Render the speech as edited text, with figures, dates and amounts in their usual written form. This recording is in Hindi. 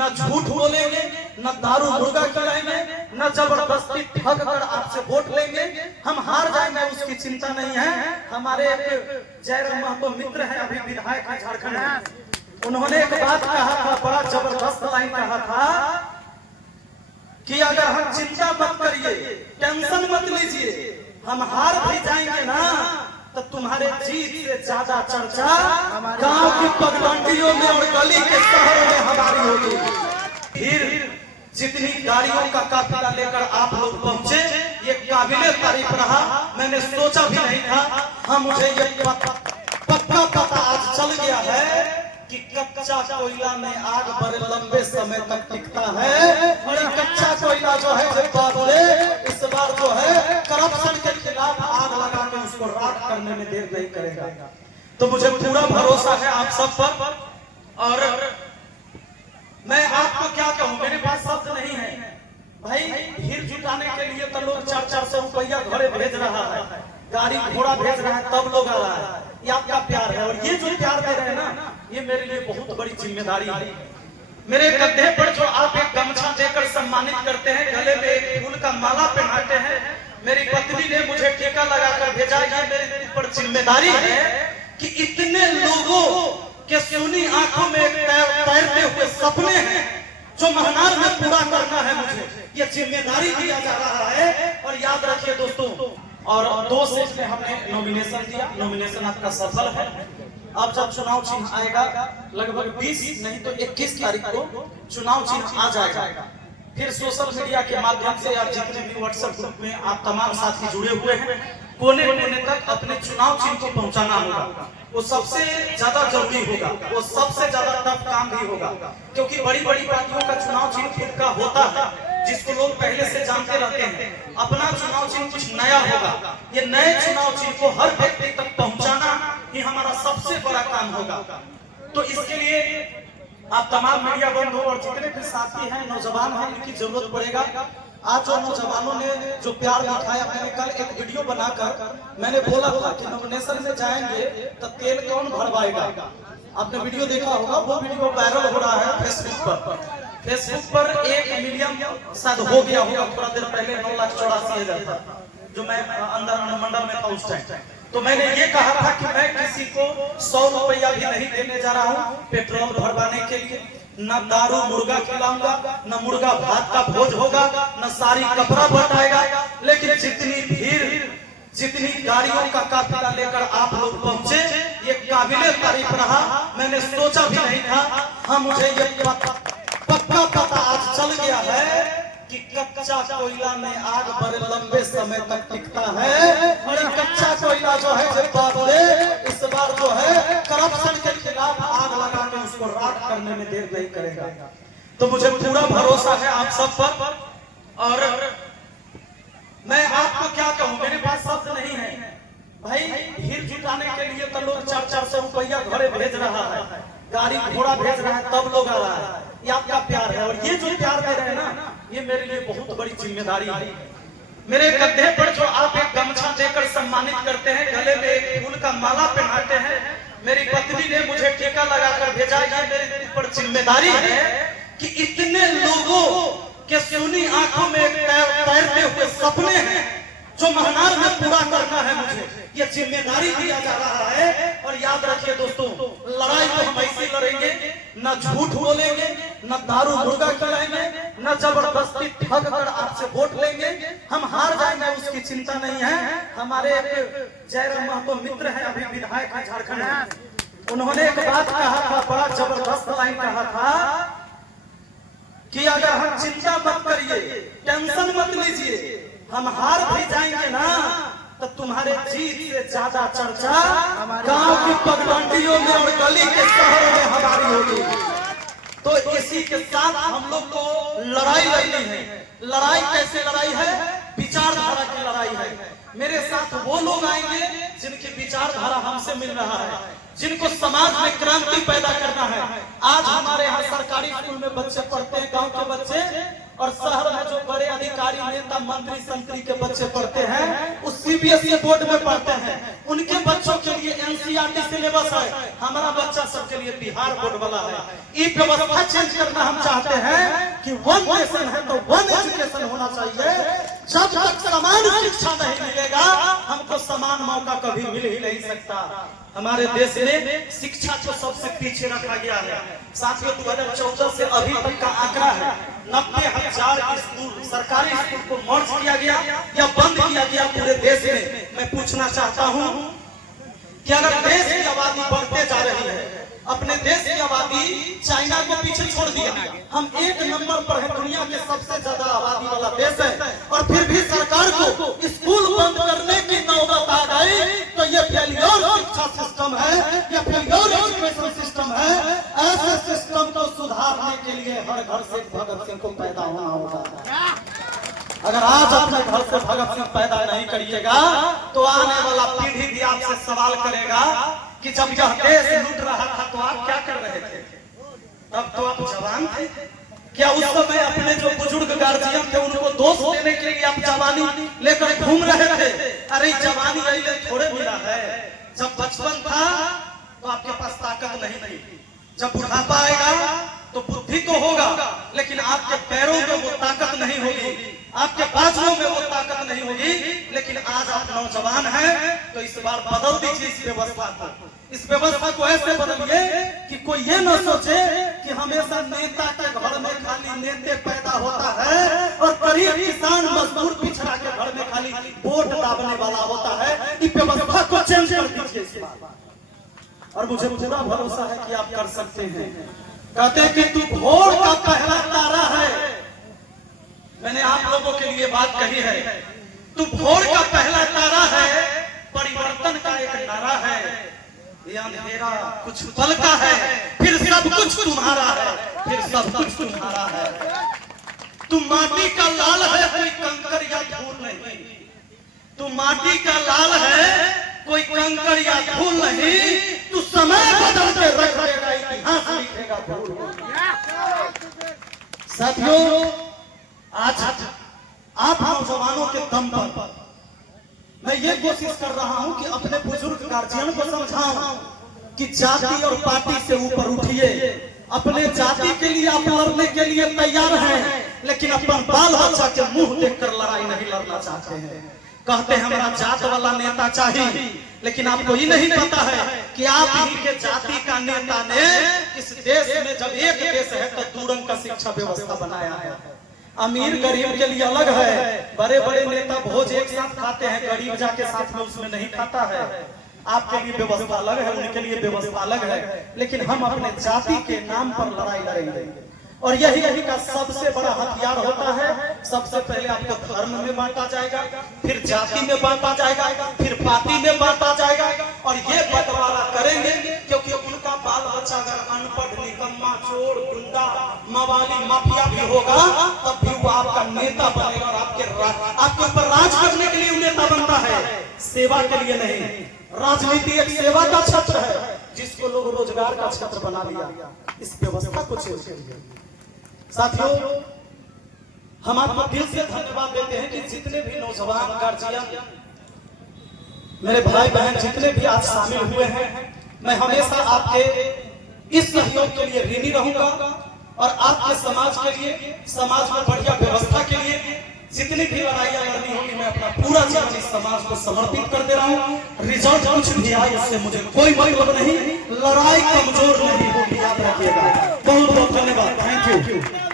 न झूठ बोलेंगे, न दारू मुर्गा खिलाएंगे, न जबरदस्ती ठग कर आपसे वोट लेंगे। हम हार जाएंगे उसकी चिंता नहीं है। हमारे एक जयराम महतो मित्र है, अभी विधायक है झारखंड में। उन्होंने एक बात कहा था, बड़ा जबरदस्त लाइन कहा था कि अगर हम चिंता मत करिए, टेंशन मत लीजिए, हम हार भी जाएंगे ना तो तुम्हारे जीत से ज्यादा चर्चा गांव की पगडंडियों में और गली के शहरों में हमारी होगी। फिर जितनी गाड़ियों का काफिला लेकर आप लोग पहुंचे, ये काबिले तारीफ रहा। मैंने सोचा भी नहीं था। हम मुझे ये पक्का पता आज चल गया है कि कच्चा कोयला में आग बड़े लंबे समय तक टिकता है, और ये कच्चा कोयला जो है इस बार जो है करप्शन के खिलाफ आग लगा के उसको राख करने में देर नहीं करेगा। तो मुझे पूरा भरोसा है आप सब पर। और मैं आपको क्या कहूं, मेरे पास शब्द नहीं है भाई। भीड़ जुटाने के लिए तो लोग 400-400 रुपया घरे भेज रहा है, गाड़ी घोड़ा भेज रहा है, तब लोग आ रहा है। ये आपका प्यार है, और ये जो प्यार दे रहे हैं ना, ये मेरे लिए बहुत बड़ी जिम्मेदारी है। मेरे कंधे पर जो आप एक गमछा देकर सम्मानित करते हैं, गले में एक फूल का माला पहनाते हैं, मेरी पत्नी ने मुझे टीका लगाकर भेजा। ये मेरे ऊपर जिम्मेदारी है कि इतने लोगों के सुनी आंखों में तैरते हुए सपने हैं जो महनार में पूरा करना है। मुझे ये जिम्मेदारी दिया जा रहा है। और याद रखिए दोस्तों, और 2 सीट में हमने नॉमिनेशन दिया, नॉमिनेशन आपका सफल है। अब जब चुनाव चिन्ह आएगा, लगभग 20 नहीं तो 21 तारीख को चुनाव चिन्ह आ जाएगा। फिर सोशल मीडिया के माध्यम से आप जितने भी व्हाट्सएप ग्रुप में आप तमाम साथी जुड़े हुए हैं, कोने कोने तक अपने चुनाव चिन्ह को पहुंचाना होगा। वो सबसे ज्यादा जरूरी होगा, वो सबसे ज्यादा टफ काम भी होगा, क्योंकि बड़ी बड़ी पार्टियों का चुनाव चिन्ह खुद का होता है, जिसको लोग पहले से जानते रहते हैं। अपना चुनाव चिन्ह कुछ नया होगा। ये नए चुनाव चिन्ह को हर व्यक्ति तक पहुंचाना ही हमारा सबसे बड़ा काम होगा। तो इसके लिए आप तमाम मीडिया बंधु और जितने भी साथी हैं, नौजवान हैं, इनकी जरूरत पड़ेगा। आज जो नौजवानों ने जो प्यार दिखाया, मैंने कल एक वीडियो बनाकर मैंने बोला था कि नॉमिनेशन में जाएंगे तो तेल कौन भरवाएगा। आपने वीडियो देखा होगा, वो वीडियो वायरल हो रहा है फेसबुक पर। फेसबुक पर 1 मिलियन शायद हो गया होगा, थोड़ा देर पहले 9,84,000 था, जो मैं अंदर अनुमंडल में था उस टाइम। तो मैंने ये कहा था कि मैं किसी को 100 रुपया भी नहीं देने जा रहा हूँ पेट्रोल भरवाने के लिए, न दारू मुर्गा खिलाऊंगा, न मुर्गा भात का भोज होगा, न सारी कपड़ा बटाएगा। लेकिन जितनी भीड़, जितनी गाड़ियों का काफिला लेकर आप लोग पहुंचे, ये काबिले तारीफ रहा। मैंने सोचा भी नहीं था। हम मुझे ये पक्का पता आज चल गया है कि कच्चा कोयला में आग बड़े लंबे समय तक टिकता है, और ये कच्चा कोयला जो है इस बार जो है करप्शन के खिलाफ आग लगा के उसको राख करने में देर नहीं करेगा। तो मुझे पूरा भरोसा है आप सब पर। और मैं आपको क्या कहूं, मेरे पास शब्द नहीं है भाई। भीड़ जुटाने के लिए तो लोग 400-400 रुपया घरे भेज रहा है, गाड़ी घोड़ा भेज रहा है, तब लोग आ रहा है। ये आपका प्यार है, और ये जो प्यार दे रहे हैं ना, ये मेरे लिए बहुत बड़ी जिम्मेदारी है। मेरे कंधे पर जो आप एक गमछा देकर सम्मानित करते हैं, गले में एक फूल का माला पहनाते हैं, मेरी पत्नी ने मुझे टीका लगाकर भेजा। ये मेरे ऊपर जिम्मेदारी है कि इतने लोगों के सुनी आंखों में तैरते हुए सपने हैं जो महनार में पूरा करना है। मुझे ये जिम्मेदारी दिया जा रहा है। और याद रखिए दोस्तों, लड़ाई तो हम ऐसे लड़ेंगे, न झूठ बोलेंगे, न दारू मुर्गा खिलाएंगे, न जबरदस्ती ठग कर आपसे वोट लेंगे। हम हार जाएंगे उसकी चिंता नहीं है। हमारे एक जयराम महतो मित्र है, अभी विधायक है झारखंड में। उन्होंने एक बात कहा था, बड़ा जबरदस्त लाइन कहा था कि अगर हम चिंता मत करिए, टेंशन मत लीजिए, हम हार भी जाएंगे ना तो तुम्हारे जीत से ज्यादा चर्चा गांव की पगडंडियों में और गली के शहरों में हमारी होगी। तो इसी के साथ हम लोग को लड़ाई लड़नी है। लड़ाई कैसे लड़ाई है? विचारधारा की लड़ाई है। मेरे साथ वो लोग आएंगे जिनकी विचारधारा हमसे मिल रहा है, जिनको समाज में क्रांति पैदा करना है। आज हमारे यहाँ सरकारी स्कूल में बच्चे पढ़ते हैं, गांव के बच्चे, और शहर में जो बड़े अधिकारी नेता मंत्री संतरी के बच्चे पढ़ते हैं, उस CBSE बोर्ड में पढ़ते हैं। उनके बच्चों के लिए NCERT एनसीईआरटी सिलेबस है, हमारा बच्चा सबके लिए बिहार बोर्ड वाला है। ये व्यवस्था चेंज करना हम चाहते हैं कि वन नेशन है तो वन एजुकेशन होना चाहिए। जब तक समान शिक्षा नहीं मिलेगा हमको समान मौका कभी मिल ही नहीं सकता। हमारे देश में शिक्षा को सबसे पीछे रखा गया है। साथियों 2014 से अभी तक का आंकड़ा है 90,000 स्कूल सरकारी स्कूल को मर्ज किया गया या बंद किया गया पूरे देश में। मैं पूछना चाहता हूं कि अगर देश की आबादी बढ़ते जा रही है, अपने देश की आबादी चाइना को पीछे छोड़ दिया, हम 1 नंबर पर है, दुनिया के सबसे ज्यादा आबादी वाला देश है, और फिर भी सरकार को स्कूल बंद करने की नौबत आ गई, तो ये फेल्योर शिक्षा सिस्टम है, ये फेल्योर एजुकेशन सिस्टम है। ऐसे सिस्टम को सुधारने के लिए हर घर से भगत सिंह को पैदा होना होगा। अगर आज अपने घर से भगत सिंह पैदा नहीं करिएगा तो आने वाला पीढ़ी भी आपसे सवाल करेगा कि जब यह देश लूट रहा था तो आप क्या कर रहे थे? तब तो आप जवान थे। क्या उस समय अपने जो बुजुर्ग गार्जियन थे उनको दोष देने के लिए आप जवानी लेकर घूम रहे थे? अरे जवानी अइले थोड़े मिला है। जब बचपन था तो आपके पास ताकत नहीं थी, जब बुढ़ापा आएगा तो बुद्धि तो होगा लेकिन आपके पैरों में वो ताकत नहीं होगी, आपके बाजुओं में वो ताकत नहीं होगी। लेकिन आज आप नौजवान हैं तो इस बार बदल दीजिए इस व्यवस्था को। इस व्यवस्था को ऐसे बदलिए कि कोई ये न सोचे कि हमेशा नेता के घर में खाली नेते पैदा होता है और गरीब किसान मजदूर पिछड़ा के घर में खाली वोट दाबने वाला होता है। इस व्यवस्था को चेंज कर दीजिए इस बार, और मुझे पूरा भरोसा है कि आप कर सकते हैं। कहते हैं कि तू भोर का पहला तारा है। मैंने आप लोगों के लिए बात कही है, तू भोर का पहला तारा है, परिवर्तन का एक नारा है। ये अंधेरा कुछ पल का है, फिर सब कुछ तुम्हारा है, फिर सब कुछ तुम्हारा है। तू माटी का लाल है, कोई कंकर या धूल नहीं। तू माटी का लाल है, कोई कंकर या धूल नहीं। तू समय बदल के रख देगा, इतिहास लिखेगा भूल। साथियों आज आप नौजवानों के दम पर मैं ये कोशिश कर रहा हूं कि अपने बुजुर्ग गार्जियन को समझाऊं कि जाति और पार्टी से ऊपर उठिए। अपने जाति के लिए आप लड़ने के लिए तैयार हैं, लेकिन अपना बाल बच्चा के मुंह देखकर लड़ाई नहीं लड़ना चाहते हैं। कहते हैं हमारा जात वाला नेता चाहिए, लेकिन आपको ही नहीं पता है कि आप ही के जाति का नेता ने इस देश में जब एक देश है तो दूरंग का शिक्षा व्यवस्था बनाया है। अमीर गरीब के लिए अलग है, बड़े बड़े नेता भोज एक साथ खाते हैं, गरीब जाके साथ में उसमें नहीं खाता है। आपके लिए व्यवस्था अलग है, उनके लिए व्यवस्था अलग है, लेकिन हम अपने जाति के नाम पर लड़ाई लड़ेंगे। और यही का सबसे बड़ा हथियार होता है। सबसे पहले आपको धर्म में बांटा जाएगा, फिर जाति में बांटा जाएगा, फिर पार्टी में बांटा जाएगा। और ये बंटवारा करेंगे क्योंकि उनका बाल बच्चा अगर अनपढ़ निकम्मा चोर गुंडा मवाली माफिया भी होगा तब भी वो आपका नेता बनेगा और आपके ऊपर राज करने के लिए नेता बनता है, सेवा के लिए नहीं। राजनीति एक सेवा का क्षेत्र है जिसको लोग रोजगार का क्षेत्र बना लिया। इस व्यवस्था को चेंज करिए। साथियों हम आपको दिल से धन्यवाद देते हैं कि जितने भी नौजवान गार्जियन मेरे भाई बहन जितने भी आज शामिल हुए हैं, मैं हमेशा आपके इस सहयोग के लिए ऋणी रहूंगा और आपके समाज के लिए, समाज में बढ़िया व्यवस्था के लिए जितनी भी लड़ाइयां लड़नी होगी मैं अपना पूरा जीवन इस समाज को समर्पित कर दे रहा हूं। रिजल्ट कुछ भी आए इससे मुझे कोई मतलब नहीं, लड़ाई कमजोर नहीं होगी, याद रखिएगा। बहुत बहुत धन्यवाद, थैंक यू।